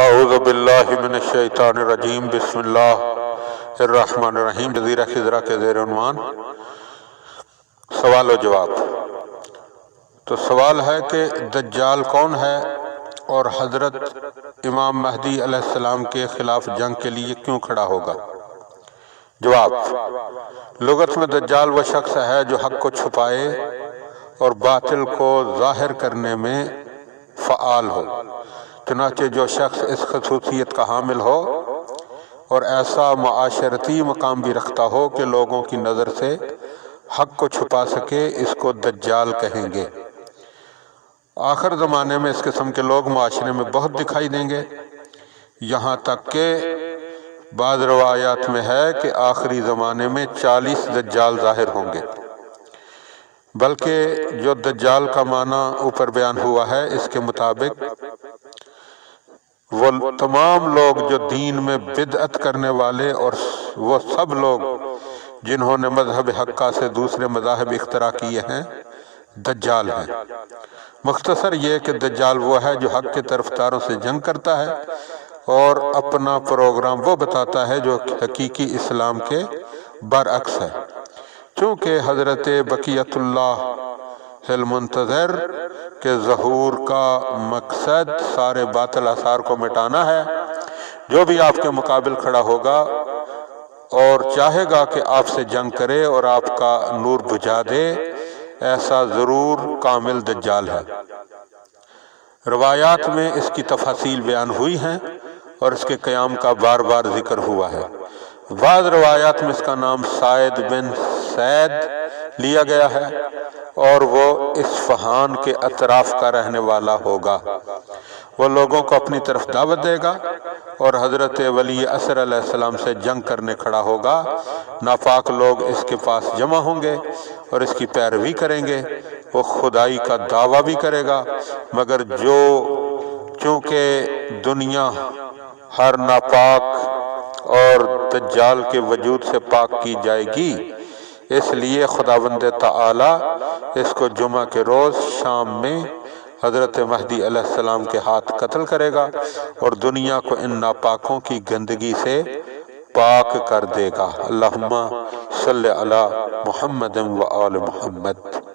اعوذ باللہ من الشیطان الرجیم بسم اللہ الرحمن الرحیم۔ جزیرہ خضرہ کے زیر عنوان سوال و جواب۔ تو سوال ہے کہ دجال کون ہے اور حضرت امام مہدی علیہ السلام کے خلاف جنگ کے لیے کیوں کھڑا ہوگا؟ جواب: لغت میں دجال وہ شخص ہے جو حق کو چھپائے اور باطل کو ظاہر کرنے میں فعال ہو۔ چنانچہ جو شخص اس خصوصیت کا حامل ہو اور ایسا معاشرتی مقام بھی رکھتا ہو کہ لوگوں کی نظر سے حق کو چھپا سکے، اس کو دجال کہیں گے۔ آخر زمانے میں اس قسم کے لوگ معاشرے میں بہت دکھائی دیں گے، یہاں تک کہ بعض روایات میں ہے کہ آخری زمانے میں 40 دجال ظاہر ہوں گے۔ بلکہ جو دجال کا معنی اوپر بیان ہوا ہے، اس کے مطابق وہ تمام لوگ جو دین میں بدعت کرنے والے اور وہ سب لوگ جنہوں نے مذہب حقہ سے دوسرے مذاہب اختراع کیے ہیں، دجال ہیں۔ مختصر یہ کہ دجال وہ ہے جو حق کے طرفداروں سے جنگ کرتا ہے اور اپنا پروگرام وہ بتاتا ہے جو حقیقی اسلام کے برعکس ہے۔ چونکہ حضرت بقیت اللہ المنتظر کے ظہور کا مقصد سارے باطل آثار کو مٹانا ہے، جو بھی آپ کے مقابل کھڑا ہوگا اور چاہے گا کہ آپ سے جنگ کرے اور آپ کا نور بجھا دے، ایسا ضرور کامل دجال ہے۔ روایات میں اس کی تفاصیل بیان ہوئی ہیں اور اس کے قیام کا بار بار ذکر ہوا ہے۔ بعض روایات میں اس کا نام سعید بن سعید لیا گیا ہے اور وہ اصفہان کے اطراف کا رہنے والا ہوگا۔ وہ لوگوں کو اپنی طرف دعوت دے گا اور حضرت ولی عصر علیہ السلام سے جنگ کرنے کھڑا ہوگا۔ ناپاک لوگ اس کے پاس جمع ہوں گے اور اس کی پیروی کریں گے۔ وہ خدائی کا دعویٰ بھی کرے گا، مگر چونکہ دنیا ہر ناپاک اور دجال کے وجود سے پاک کی جائے گی، اس لیے خداوند تعالی اس کو جمعہ کے روز شام میں حضرت مہدی علیہ السلام کے ہاتھ قتل کرے گا اور دنیا کو ان ناپاکوں کی گندگی سے پاک کر دے گا۔ اللہم صلی علی محمد و آل محمد۔